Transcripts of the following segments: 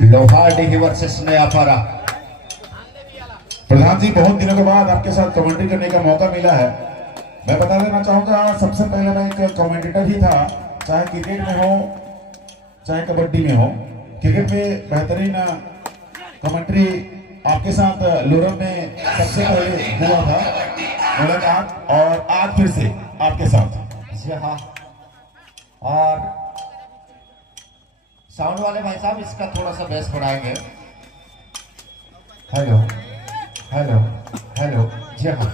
लोहाडी versus Nayapara. प्रधान जी, बहुत दिनों के बाद आपके साथ कमेंट्री करने का मौका मिला है। मैं बता देना चाहूंगा, सबसे पहले मैं एक कमेंटेटर ही था, चाहे क्रिकेट में हो चाहे कबड्डी में हो। क्रिकेट में बेहतरीन कमेंट्री आपके साथ लोरम में सबसे पहले हुआ था मुलाकात, और आज फिर से आपके साथ। जी हाँ, और साउंड वाले भाई साहब इसका थोड़ा सा बेस बढ़ाएंगे। Hello hello hello. जी हाँ,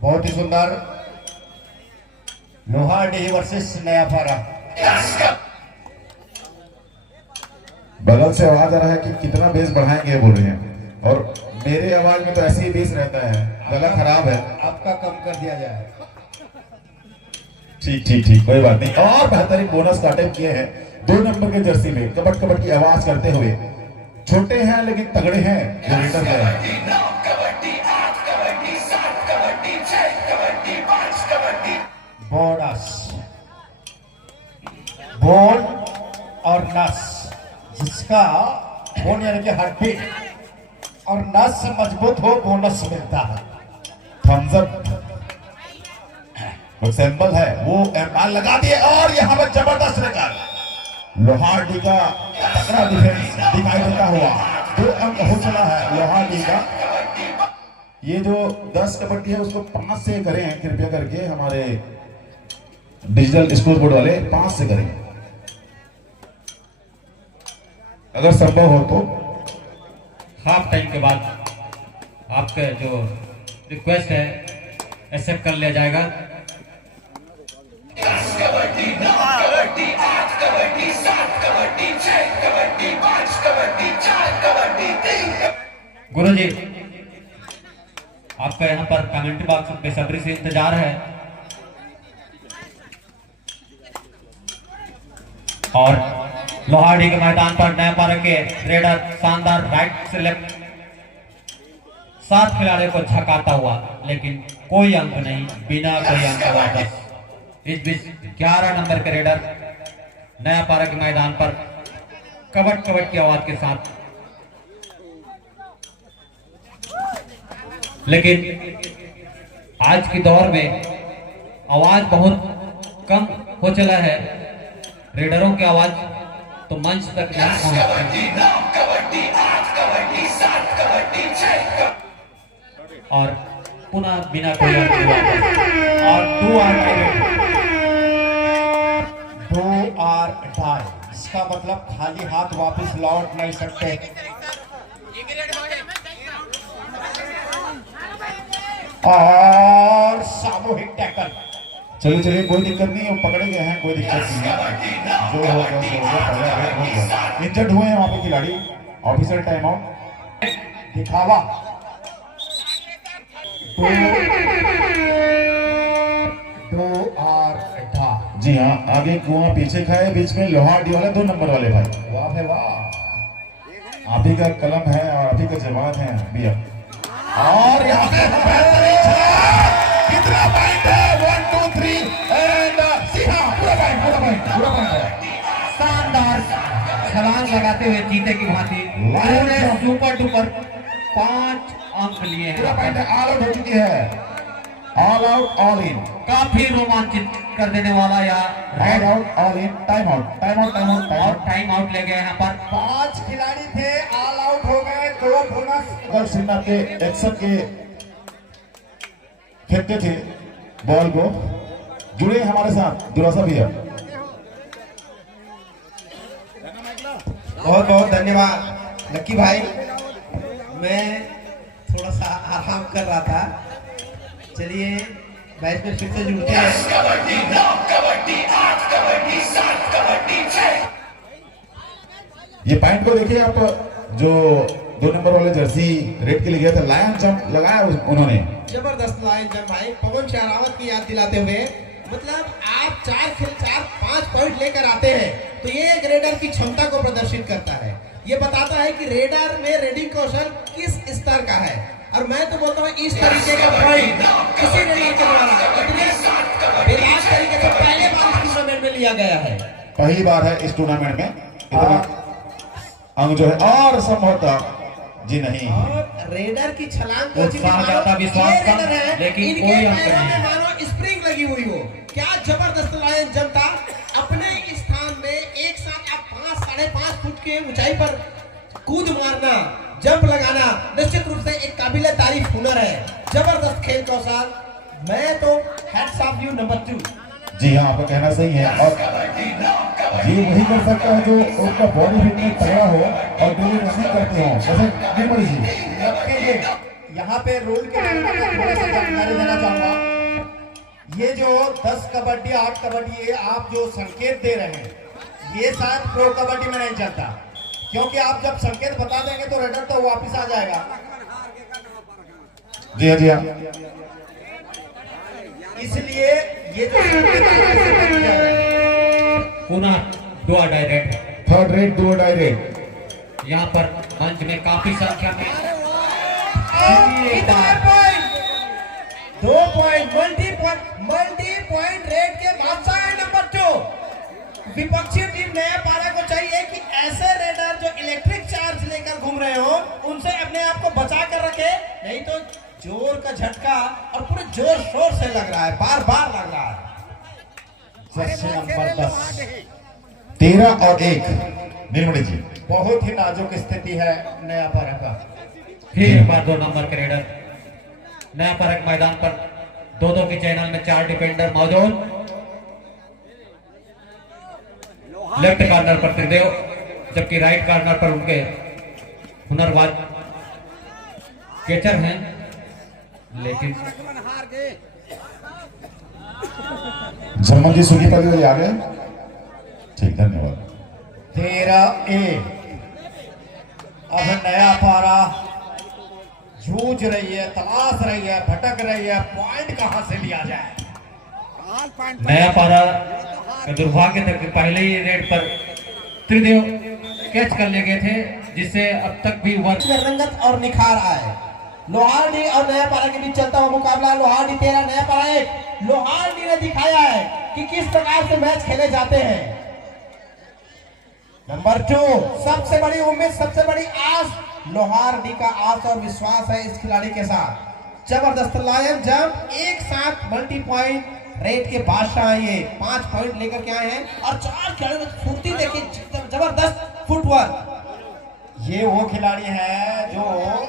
बहुत ही सुंदर लोहाडी वर्सेस नयापारा। बगल से आवाज आ रहा है कि कितना बेस बढ़ाएंगे बोल रहे हैं, और मेरे आवाज में तो ऐसे ही बेस रहता है, गला खराब है। आपका कम कर दिया जाए। ठीक ठीक ठीक, कोई बात नहीं। और बेहतरीन बोनस का अटेम्प्ट किए हैं 2 नंबर के जर्सी में, कबड्डी कबड्डी की आवाज करते हुए। छोटे हैं लेकिन तगड़े हैं जो रीडर है। बोनस, बोन और नस, जिसका बोन यानी कि हड्डी और नस मजबूत हो, बोनस मिलता है। थम्स अप वो सिंबल है, वो एमआर लगा दिए, और यहाँ पर जबरदस्त रिकॉर्ड लोहाडी का तगड़ा डिफेंस दिखाई देता हुआ। 2 अंक हो चला है लोहाडी का। ये जो 10 कबड्डी है उसको 5 से करें कृपया करके, हमारे डिजिटल स्कोर बोर्ड वाले 5 से करें अगर संभव हो तो। हाफ टाइम के बाद आपका जो रिक्वेस्ट है एक्सेप्ट कर लिया जाएगा। गुरुजी, आपका यहाँ पर कमेंट्री बॉक्स में बेसब्री से इंतजार है, और लोहाडी के मैदान पर नयापारा के रेडर शानदार राइट से लेफ्ट 7 खिलाड़ियों को झकाता हुआ, लेकिन कोई अंक नहीं, बिना कोई अंक वापस। इस बीच 11 नंबर के रेडर नयापारा के मैदान पर कबड्डी कबड्डी की आवाज के साथ, लेकिन आज की दौर में आवाज बहुत कम हो चला है। रेडरों की आवाज तो मंच तक नहीं पहुंचती, और पुनः बिना कोई और 2 आर डाई, इसका मतलब खाली हाथ वापस लौट नहीं सकते। और सामूहिक टैकल। चलिए चलिए, कोई दिक्कत नहीं, वो पकड़े गए हैं, कोई दिक्कत नहीं है। जो हो गया इंजर्ड हुए हैं वहां पे खिलाड़ी। Officer time out. दिखावा। दो आर डा। जी हाँ, आगे कुआं पीछे खाए, बीच में लोहाडी वाले 2 नंबर वाले भाई। वाह भाई वाह, आप ही का कलम है और आप ही का जवाब है भैया। और यहाँ पे बेहतरीन छलांग, कितना पॉइंट है? 1 2 3 एंड जी हाँ, पूरा पॉइंट है। शानदार छलांग लगाते हुए जीते की भांति उन्होंने सुपर डुपर 5 अंक लिए पूरा पॉइंट हैं। है, ऑल आउट हो चुकी है। ऑल आउट ऑल इन, काफी रोमांचित कर देने वाला या all out all in, time out time out time out time और आउट। टाइम आउट ले गए यहाँ पर। 5 खिलाड़ी थे, ऑल आउट हो गए, 2 बोनस। अगर सिन्हा के एक्शन के फेंकते थे बॉल को, जुड़े हमारे साथ दुरासा भैया। बहुत बहुत धन्यवाद लक्की भाई। मैं थोड़ा सा आराम कर रहा था, चलिए मैच में फिर से जुड़ते हैं। ये पॉइंट को देखिए आप, जो 2 नंबर वाले जर्सी रेड के लिए गया था, लायन जंप लगाया उन्होंने। जबरदस्त लाइन जंप भाई, पवन शहरावत की याद दिलाते हुए। मतलब आप 4-5 पॉइंट लेकर आते हैं तो ये एक रेडर की क्षमता को प्रदर्शित करता है। ये बताता है कि रेडर में रेडिंग कौशल किस स्तर का है। और मैं तो बोलता हूँ इस तरीके का पॉइंट किसी रेडर के द्वारा इतने तरीके से पहले बार इस टूर्नामेंट में लिया गया है। पहली बार है इस टूर्नामेंट में। अंग जो है और संभवतः जी नहीं, और रेडर की छलांग को उत्साह ज्यादा, विश्वास कम, लेकिन इनके कोई अंक पैरों में नहीं। मानो स्प्रिंग लगी हुई हो। क्या जबरदस्त लायन जंप था। अपने स्थान में एक साथ आप 5-5.5 फुट के ऊंचाई पर कूद मारना, जंप लगाना निश्चित रूप से एक काबिले तारीफ हुनर है। जबरदस्त खेल कौशल। मैं तो हैट्स ऑफ यू नंबर 2। जी हाँ, आपका कहना सही है। और ये वही कर सकता है जो उसका बॉडी फिटनेस तगड़ा हो और डेली रनिंग करते हो, जैसे निर्मल जी। यहाँ पे रूल के बारे में थोड़ा सा जानकारी देना चाहूंगा। ये जो 10 कबड्डी 8 कबड्डी ये आप जो संकेत दे रहे हैं, ये शायद प्रो कबड्डी में नहीं चलता, क्योंकि आप जब संकेत बता देंगे तो रेडर तो वापिस आ जाएगा। जी हाँ, जी हाँ। इसलिए ये जो संकेत पुनः डुआ डायरेक्ट, थर्ड रेट, दो डायरेक्ट। यहाँ पर मंच में काफी संख्या में 2 पॉइंट मल्टी पॉइंट रेट के बादशाह है नंबर 2। विपक्षी टीम नया पारा को चाहिए कि ऐसे रेडर जो इलेक्ट्रिक चार्ज लेकर घूम रहे हो उनसे अपने आप को बचा कर रखे, नहीं तो जोर का झटका और पूरे जोर शोर से लग रहा है, बार बार लग रहा है। जर्सी नंबर 10 13 और 1 निर्मल जी। बहुत ही नाजुक स्थिति है नया पारा का। फिर एक बार 2 नंबर के रेडर नया परक मैदान पर। दो की चैनल में 4 डिफेंडर मौजूद। लेफ्ट कॉर्नर पर त्रिदेव, जबकि राइट कॉर्नर पर उनके हुनरबाज कैचर हैं, लेकिन जर्मन जी सुखी पल्ली आ गए। ठीक, धन्यवाद। 13A। अब नया पारा जूझ रही है, तलाश रही है, भटक रही है, पॉइंट कहां से लिया जाए। नया पारा का दुर्भाग्य था कि पहले ही रेड पर त्रिदेव कैच कर ले गए थे, जिससे अब तक भी वह रंगत और निखार आए। लोहारडी और नया पारा के बीच चलता हुआ मुकाबला। लोहारडी 13 नया पारा 1। लोहारडी ने दिखाया है कि किस प्रकार से मैच खेले जाते हैं। नंबर 2 सबसे बड़ी उम्मीद, सबसे बड़ी आस, लोहारडी का आस और विश्वास है इस खिलाड़ी के साथ। जबरदस्त लायन जंप, एक साथ मल्टी पॉइंट रेट के बादशाह हैं ये। 5 पॉइंट लेकर के आए हैं और 4 खिलाड़ियों में फुर्ती देखिए, जबरदस्त फुटवर्क। ये वो खिलाड़ी हैं जो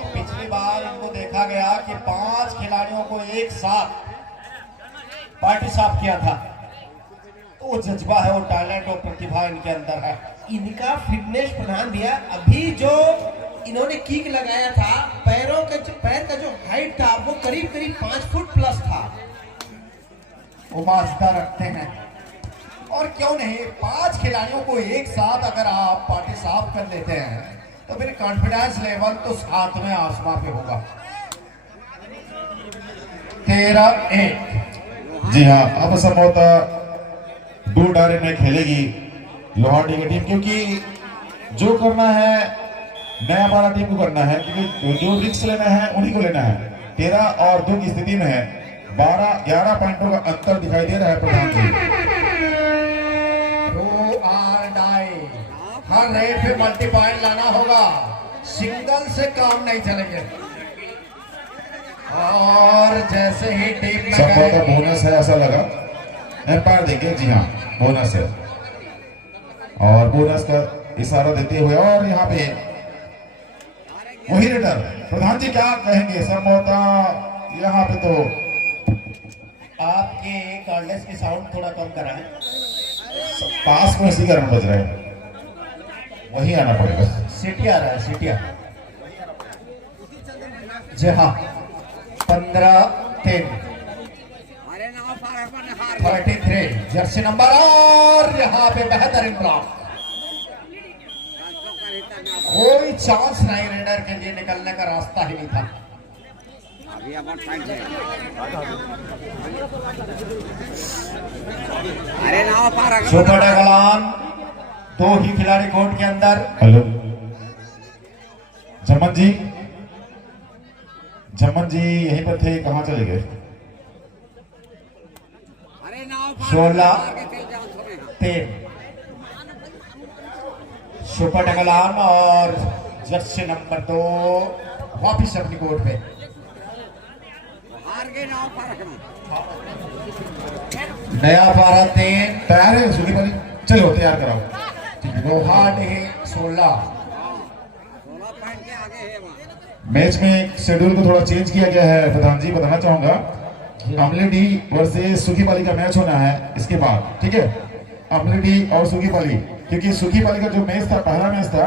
पिछली बार इनको देखा गया कि 5 खिलाड़ियों को एक साथ पार्टी साफ किया था। तो वो जज्बा है, वो टैलेंट और प्रतिभा इनके अंदर है। इनका फिटनेस प्रधान दिया। अभी जो इन्होंने किक लगाया था, पैर का जो हाइट था वो करीब 5 फुट प्लस था। वो माजदा रखते हैं, और क्यों नहीं 5 खिलाड़ियों को एक साथ अगर आप पार्टी साफ कर लेते हैं तो फिर कॉन्फिडेंस लेवल तो 7वें आसमान पे होगा। 13A। जी हाँ, अब संभवतः 2 डायरेक्ट में खेलेगी लोहारडी की टीम, क्योंकि जो करना है नया पारा टीम को करना है, क्योंकि जो रिस्क लेना है उन्हीं को लेना है। 13 और 2 की स्थिति में है। 11 पॉइंटों का अंतर दिखाई दे रहा है प्रधान जी। हर रेट पे मल्टी पॉइंट लाना होगा, सिंगल से काम नहीं चलेंगे। और जैसे ही टीम में संभवतः बोनस है ऐसा लगा, एम्पायर देंगे। जी हाँ, बोनस है, और बोनस का इशारा देते हुए और यहाँ पे वही रेडर। प्रधान जी क्या कहेंगे? संभवतः यहाँ पे तो आपके कार्डलेस की साउंड थोड़ा कम कराएं। पास में इसी कारण बज रहा है, वही आना पड़ेगा। सीटी आ रहा है, सीटी आ रहा है। जी हाँ, 15-3 33 जर्सी नंबर। और यहाँ पे बेहतरीन ब्लॉक, कोई चांस नहीं रेडर के लिए, निकलने का रास्ता ही नहीं था। सुपर डगलान, 2 ही खिलाड़ी कोर्ट के अंदर। हेलो जमन जी, जमन जी यहीं पर थे, कहाँ चले गए? 16-3 सुपर डगलान और जर्सी नंबर 2 वापिस अपनी कोर्ट पे। नया पारा 3 तैयार है सुखी पाली? चलो तैयार कराओ। लोहाडी 16। मैच में शेड्यूल को थोड़ा चेंज किया गया है प्रधान जी, बताना चाहूंगा। अमलेडी वर्सेस सुखी पाली का मैच होना है इसके बाद, ठीक है? अमलेडी और सुखी पाली, क्योंकि सुखी पाली का जो मैच था, पहला मैच था,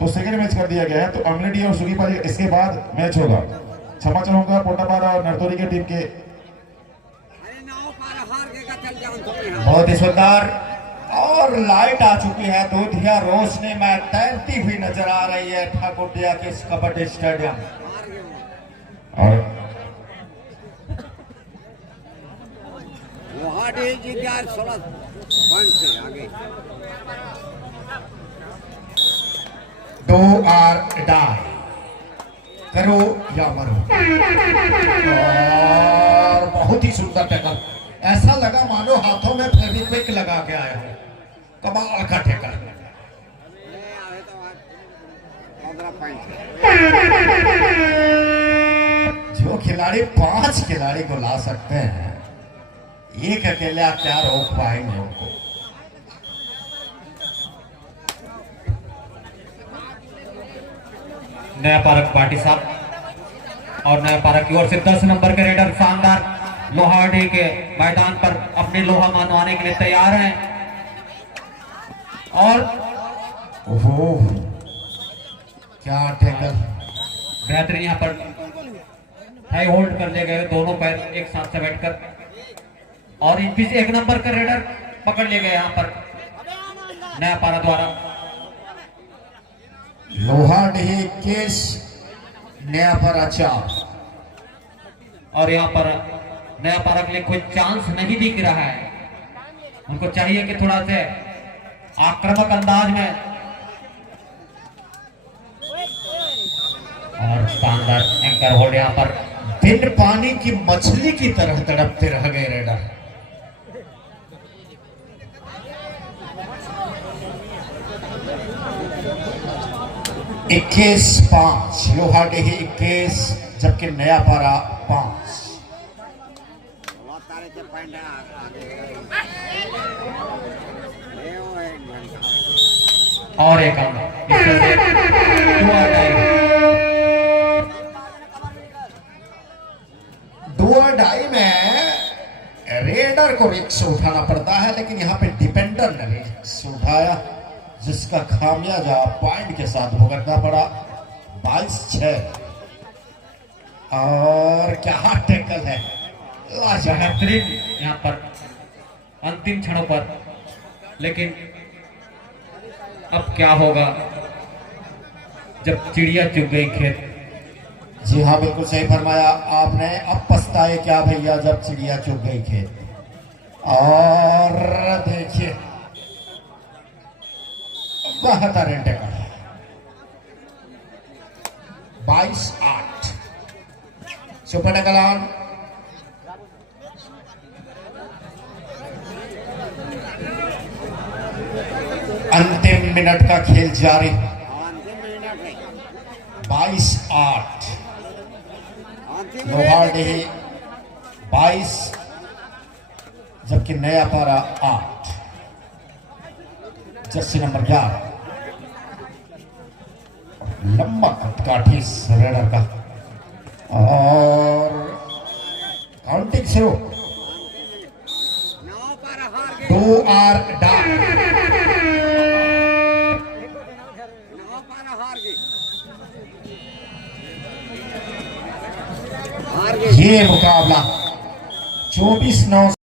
तो सेकंड मैच कर दिया गया है। तो अमलेडी और सुखी पाली इसके बाद मैच होगा। क्षमा चाहूंगा पोटापारा और नरतोरी के टीम के। बहुत ही सुंदर और लाइट आ चुकी है। दूधिया रोशनी में तैरती हुई नजर आ रही है ठाकुरिया के इस कबड्डी स्टेडियम। और डू आर डाई, करो या मरो। और बहुत ही सुंदर टैकल, ऐसा लगा मानो हाथों में फेविक्विक लगा के आया है। कमाल का टैकल। जो खिलाड़ी 5 खिलाड़ी को ला सकते हैं, एक अकेला क्या रोक पाएंगे उनको? नया पारक पार्टी साहब और नया पारक की ओर से 10 नंबर के रेडर शानदार लोहाडी के मैदान पर अपने लोहा मनवाने के लिए तैयार हैं। और ओहो, क्या टैकल! बेहतरीन यहाँ पर हाई होल्ड कर लिए गए, दोनों पैर एक साथ से बैठकर, और इस बीच 1 नंबर का रेडर पकड़ लिए गए यहाँ पर नया पारा द्वारा। लोहाडी केस नया पारा 4। और यहाँ पर नया पारा के लिए कोई चांस नहीं दिख रहा है। उनको चाहिए कि थोड़ा से आक्रामक अंदाज में, और शानदार एंकर होल्ड यहाँ पर। बिन पानी की मछली की तरह तड़पते रह गए रेडर। इक्कीस 5 लोहाडी 21, जबकि नया पारा 5। और एक अंक डू और डाई में रेडर को रिक्स उठाना पड़ता है, लेकिन यहाँ पे डिपेंडर ने रिक्स उठाया, जिसका खामियाजा पॉइंट के साथ भुगतना पड़ा। 22-6। और क्या टैकल है, बेहतरीन यहाँ पर अंतिम क्षणों पर। लेकिन अब क्या होगा जब चिड़िया चुग गई खेत? जी हाँ, बिल्कुल सही फरमाया आपने। अब पछताए क्या भैया जब चिड़िया चुग गई खेत। और देखिए बेहतरीन टैकल। 22-8 super tackle on. अंतिम मिनट का खेल जारी। 22-8 लोहाडी 22, जबकि नया पारा 8। जर्सी नंबर 11 लंबा काठी रेडर का। और काउंटिंग शुरू। Do or die. ये मुकाबला 24-9